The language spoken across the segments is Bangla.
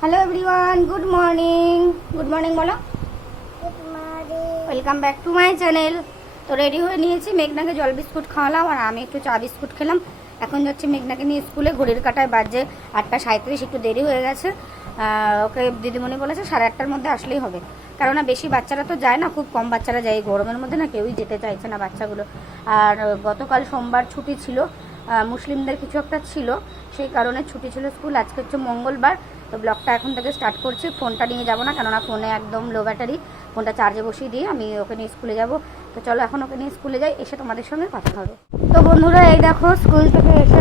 Hello everyone good morning good morning বলো। Welcome back to my channel তো রেডি হয়ে নিয়েছি মেঘনাকে জল বিস্কুট খাওয়ালাম আর আমি একটু চা বিস্কুট খেলাম। এখন যাচ্ছি মেঘনাকে নিয়ে স্কুলে, ঘড়ির কাটায় বাজে আটটা সাঁত্রিশ একটু দেরি হয়ে গেছে। ওকে দিদিমণি বলেছে সাড়ে আটটার মধ্যে আসলেই হবে। কেননা বেশি বাচ্চারা তো যায় না, খুব কম বাচ্চারা যায়। গরমের মধ্যে না কেউই যেতে চাইছে না বাচ্চাগুলো। আর গতকাল সোমবার ছুটি ছিল মুসলিমদের কিছু একটা ছিল, সেই কারণে ছুটি ছিল স্কুল। আজকে হচ্ছে মঙ্গলবার, তো ব্লগটা এখন থেকে স্টার্ট করছি। ফোনটা নিয়ে যাব না, কেননা ফোনে একদম লো ব্যাটারি ফোনটা চার্জে বসিয়ে দিয়ে আমি ওকে নিয়ে স্কুলে যাব। তো চলো এখন ওকে নিয়ে স্কুলে যাই, এসে তোমাদের সঙ্গে কথা হবে। তো বন্ধুরা, এই দেখো, স্কুল থেকে এসে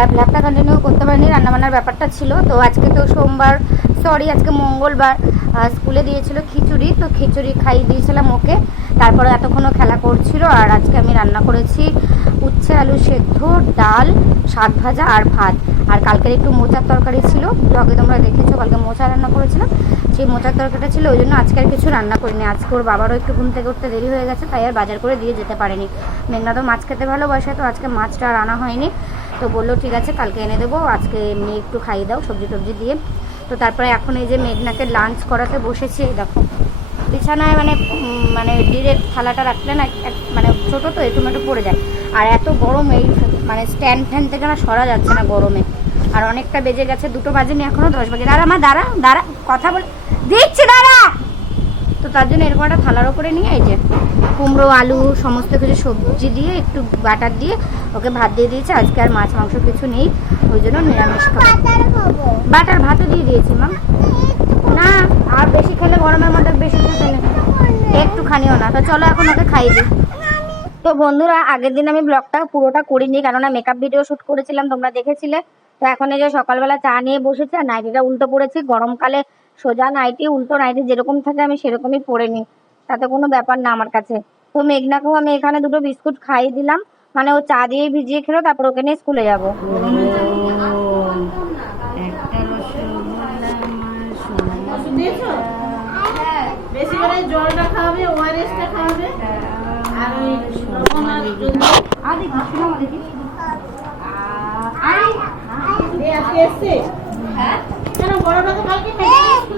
আর ব্লগটা কন্টিনিউ করতে পারিনি, রান্নাবান্নার ব্যাপারটা ছিল। তো আজকে তো সোমবার সরি আজকে মঙ্গলবার স্কুলে দিয়েছিল খিচুড়ি, তো খিচুড়ি খাইয়ে দিয়েছিলাম ওকে। তারপরে এতক্ষণও খেলা করছিল, আর আজকে আমি রান্না করেছি উচ্ছে, আলু সেদ্ধ, ডাল, শাক ভাজা আর ভাত। আর কালকের একটু মোচার তরকারি ছিল, ব্লগে তোমরা দেখেছ, কালকে মোচা রান্না করেছিলাম। সেই মোচার তরকারিটা ছিল, ওই জন্য আজকে আর কিছু রান্না করিনি। আজকে ওর বাবারও একটু ঘুম থেকে উঠতে দেরি হয়ে গেছে, তাই আর বাজার করে দিয়ে যেতে পারেনি। মেঘনা তো মাছ খেতে ভালোবাসে, তো আজকে মাছটা আর আনা হয়নি। তো বলল, ঠিক আছে, কালকে এনে দেবো, আজকে এমনি একটু খাইয়ে দাও, সবজি টবজি দিয়ে। তো তারপরে এখন এই যে মেঘনাকে লাঞ্চ করাতে বসেছি দেখো। বিছানায় মানে মানে ডিরেক্ট থালাটা রাখলে না মানে ছোটো তো একটু মেটু পড়ে যায়। আর এত গরম এই মানে স্ট্যান্ড ফ্যান থেকে না সরা যাচ্ছে না গরমে। আর অনেকটা বেজে গেছে, দুটো বাজেনি এখনও দশ বাজে। দাঁড়া মা, দাঁড়া দাঁড়া, কথা বলে দিচ্ছি, দাঁড়া! তো তার জন্য এরকম একটা থালার ওপরে নিয়ে এই যে কুমড়ো, আলু, সমস্ত কিছু সবজি দিয়ে একটু বাটার দিয়ে ওকে ভাত দিয়ে দিয়েছে। আজকে আর মাছ, মাংস কিছু নেই, ওই জন্য নিরামিষ খাব। বাটার ভাতও দিয়ে দিয়েছি, মা। না, আর বেশি খেলে গরমের মধ্যে বেশি খেতে নেই। একটুখানিও না। তো চলো এখন ওকে খাইয়ে দিই। তো বন্ধুরা, আগের দিন আমি ব্লগটা পুরোটা করিনি, কেননা মেকআপ ভিডিও শ্যুট করেছিলাম, তোমরা দেখেছিলে। তো এখন এই যে সকালবেলা চা নিয়ে বসেছি, আর নাইটিটা উল্টো পড়েছি গরমকালে সোজা নাইটি উল্টো নাইটি যেরকম থাকে আমি সেরকমই পরে নিই। তাতে কোনো ব্যাপার না আমার কাছে। তো মেঘনাকেও আমি এখানে দুটো বিস্কুট খাইয়ে দিলাম। মানে ও চা দিয়ে ভিজিয়ে খেলো, তারপর ওকে নিয়ে স্কুলে যাব। জলটা খাওয়াবে খাওয়াবে আর আর জলদি আদি শোনো দেখি এই আজকে এসছে হ্যাঁ। কেন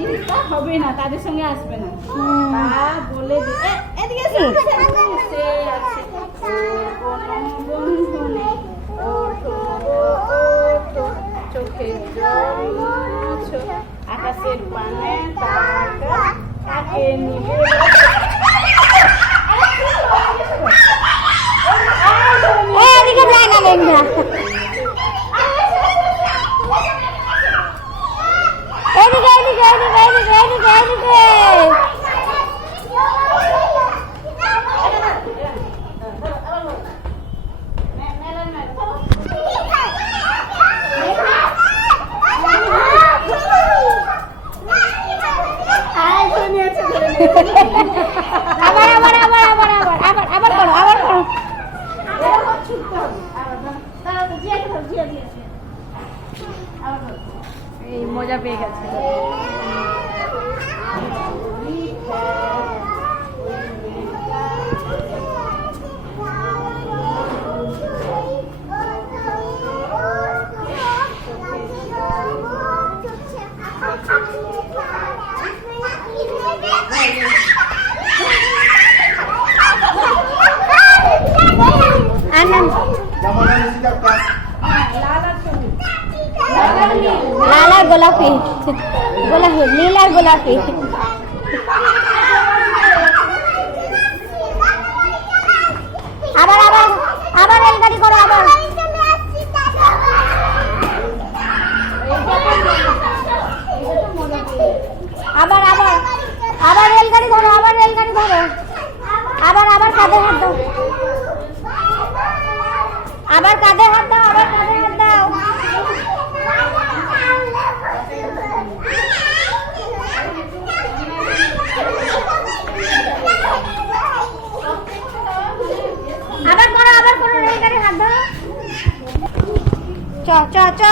নিবি হবে না তাদের সঙ্গে আসবে না। তা বলে এদিকে আছে বন্ধু নেই ওঠো ওঠো চোখে জল মুছো আকাশের পানে তাকা কাকে নিবে আবার আবার এই মজা পেয়ে গেছে গোলাপি গোলাপি নীল আর আবার আবার আবার রেলগাড়ি করো, আবার। আবার আবার আবার রেলগাড়ি ধরো আবার রেলগাড়ি ধরো আবার আবার কাঁধে চ চ চ।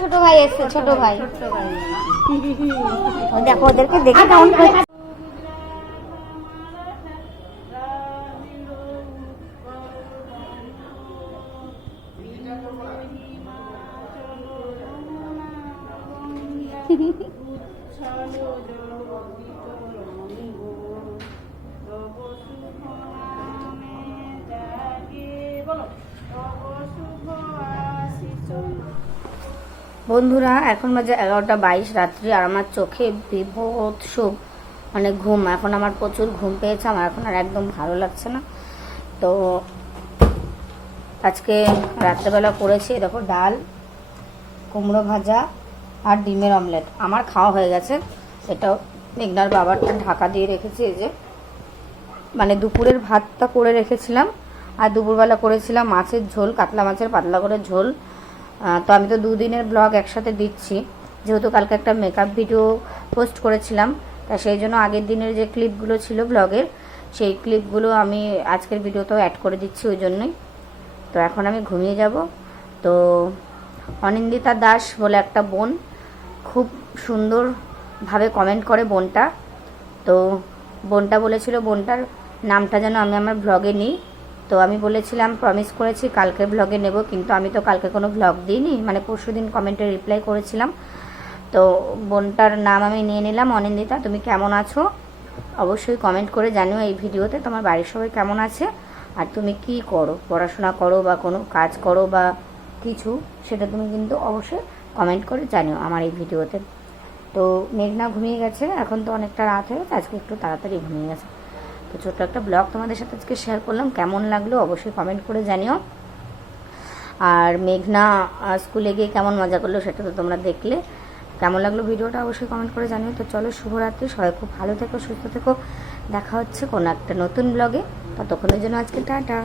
ছোট ভাই এসছে ছোট ভাই। দেখো ওদেরকে দেখে কেমন বন্ধুরা, এখন বাজে এগারোটা বাইশ রাত্রি আর আমার চোখে বিভৎস মানে ঘুম। এখন আমার প্রচুর ঘুম পেয়েছে, আমার এখন আর একদম ভালো লাগছে না। তো আজকে রাত্রেবেলা করেছি, দেখো ডাল, কুমড়ো ভাজা আর ডিমের অমলেট। আমার খাওয়া হয়ে গেছে। এটাও মেঘনার বাবারটা ঢাকা দিয়ে রেখেছি, এই যে। মানে দুপুরের ভাতটা করে রেখেছিলাম। আর দুপুরবেলা করেছিলাম মাছের ঝোল, কাতলা মাছের পাতলা করে ঝোল। তো আমি তো দুদিনের ব্লগ একসাথে দিচ্ছি। যেহেতু কালকে একটা মেকআপ ভিডিও পোস্ট করেছিলাম, তা সেই জন্য আগের দিনের যে ক্লিপগুলো ছিল ব্লগের সেই ক্লিপগুলো আমি আজকের ভিডিওতেও অ্যাড করে দিচ্ছি ওই জন্যই। তো এখন আমি ঘুমিয়ে যাব। তো অনিন্দিতা দাস বলে একটা বোন খুব সুন্দরভাবে কমেন্ট করে বোনটা। তো বোনটা বলেছিল, বোনটার নামটা যেন আমি আমার ব্লগে নিই। তো আমি বলেছিলাম প্রমিস করেছি কালকে ব্লগে নেব, কিন্তু আমি তো কালকে কোনো ব্লগ দিইনি। মানে পরশু দিন কমেন্টে রিপ্লাই করেছিলাম। তো বোনটার নাম আমি নিয়ে নিলাম, অনিন্দিতা, তুমি কেমন আছো? অবশ্যই কমেন্ট করে জানিও এই ভিডিওতে, তোমার বাড়ির সবাই কেমন আছে? আর তুমি কি করো? পড়াশোনা করো বা কোনো কাজ করো বা কিছু, সেটা তুমি কিন্তু অবশ্যই কমেন্ট করে জানিও আমার এই ভিডিওতে। তো মেঘনা ঘুমিয়ে গেছে, এখন তো অনেকটা রাত হয়ে গেছে, আজকে একটু তাড়াতাড়ি ঘুমিয়ে গেছে। তো ছোট্ট একটা ব্লগ তোমাদের সাথে আজকে শেয়ার করলাম, কেমন লাগল অবশ্যই কমেন্ট করে জানিও। আর মেঘনা স্কুলে গিয়ে কেমন মজা করল সেটা তো তোমরা দেখলে। কেমন লাগল ভিডিওটা অবশ্যই কমেন্ট করে জানিও। তো চলো, শুভরাত্রি, সবাই খুব ভালো থেকো, সুস্থ থেকো। দেখা হচ্ছে কোনো একটা নতুন ব্লগে। ততক্ষণের জন্য আজকে টাটা।